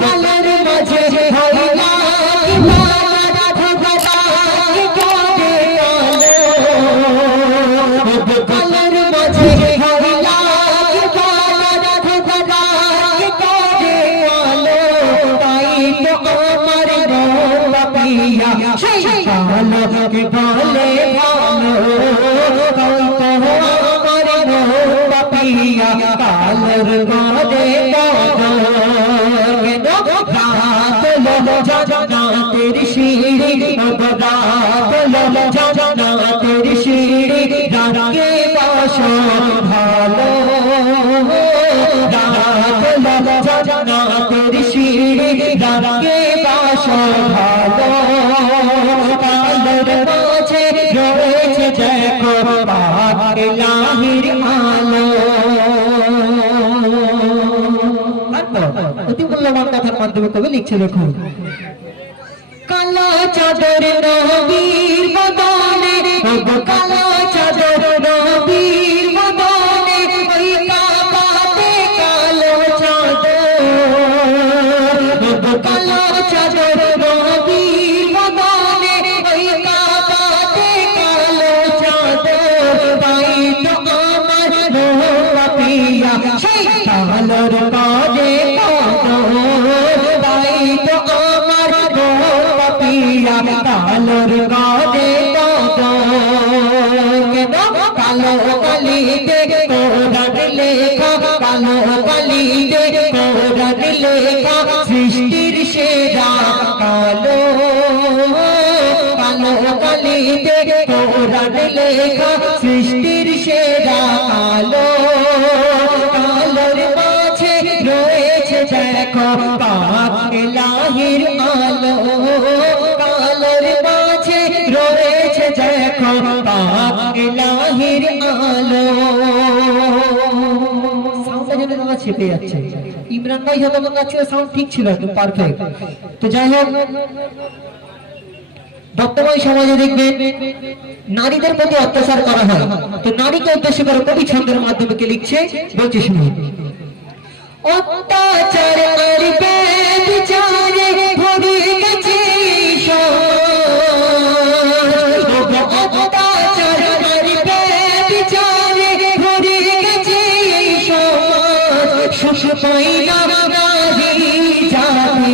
কালের মাঝে হইলা কালের মাঝে হইলা তাই তো আমার পিয়া সেই ভালো বলে ভালো पिया कालर गोदे रात लो जाना तेरी शीरी रात लो जाना तेरी शीरी रागे पाशो भालो रात लो जाना तेरी शीरी रागे पाशो भालो कालर माझे रोएছে देखो पाक लाहिर आलो অতি মূল্যবান কথার মাধ্যমে কবি লিখছে দেখুন কালো চাদর নবীর বদনে কালো চাদর নবীর বদনে ওই কাবাতে কালো চাদর কালো চাদর নবীর বদনে ওই কাবাতে কালো চাদর তাই তো আমার পিয়া সেই কালোর কাজে কালোর গাদে কালো কালিতে কোরআন লেখা কালো কালিতে কোরআন লেখা সৃষ্টির সেরা কালো কালো কালিতে কোরআন লেখা সৃষ্টির সেরা কালো কালোর মাঝে রয়েছে দেখো পাক লাহির আলো রয়েছে দেখো পাক লাহির আলো সাউন্ডটা যেন দাদা ছেপে যাচ্ছে ইমরান ভাই হয়তো মনে হচ্ছে সাউন্ড ঠিক ছিল একদম পারফেক্ট তো যাই হোক বর্তমান সমাজে দেখবেন নারীদের প্রতি অত্যাচার করা হয় তো নারীকে উদ্দেশ্য করে কবি ছন্দের মাধ্যমে কে লিখছে বলছে শুনুন অত্যাচার আর বেবিচারে ভরে গেছে পাইনা নারী জাতি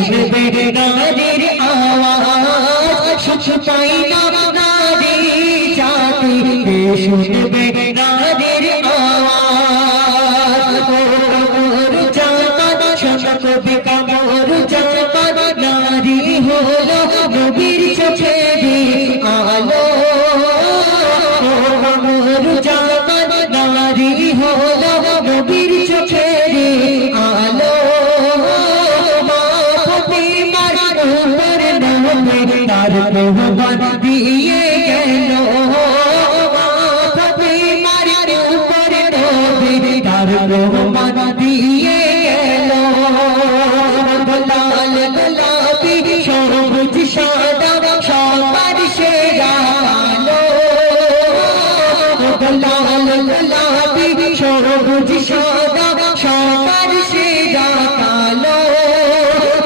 শুনবে নারীর আওয়াজ সুখ পাইনা নারী জাতি শুনবে নারীর আওয়াজ কামর জামান শোনো কবি কামর জামান নারী হলো নবীর চোখেরই আলো কামর জামান নারী হলো নবীর চোখেরই আলো ফাতিমার উপর নবী তার প্রভাব দিয়ে গেল ফাতিমার উপর নবী তার প্রভাব দিয়ে গেল লাল গোলাপি সবুজ সাদা সবার সেরা আলো লাল গোলাপি সবুজ সাদা সবার সেরা কালো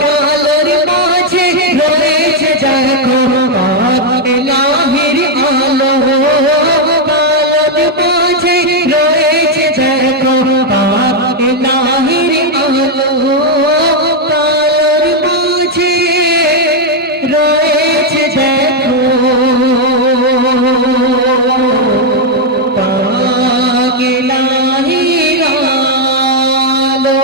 কালোর মাঝে রয়েছে দেখো পাক লাহির আলো কালোর মাঝে রয়েছে দেখো পাক লাহির আলো কালোর মাঝে রয়েছে দেখো পাক লাহির আলো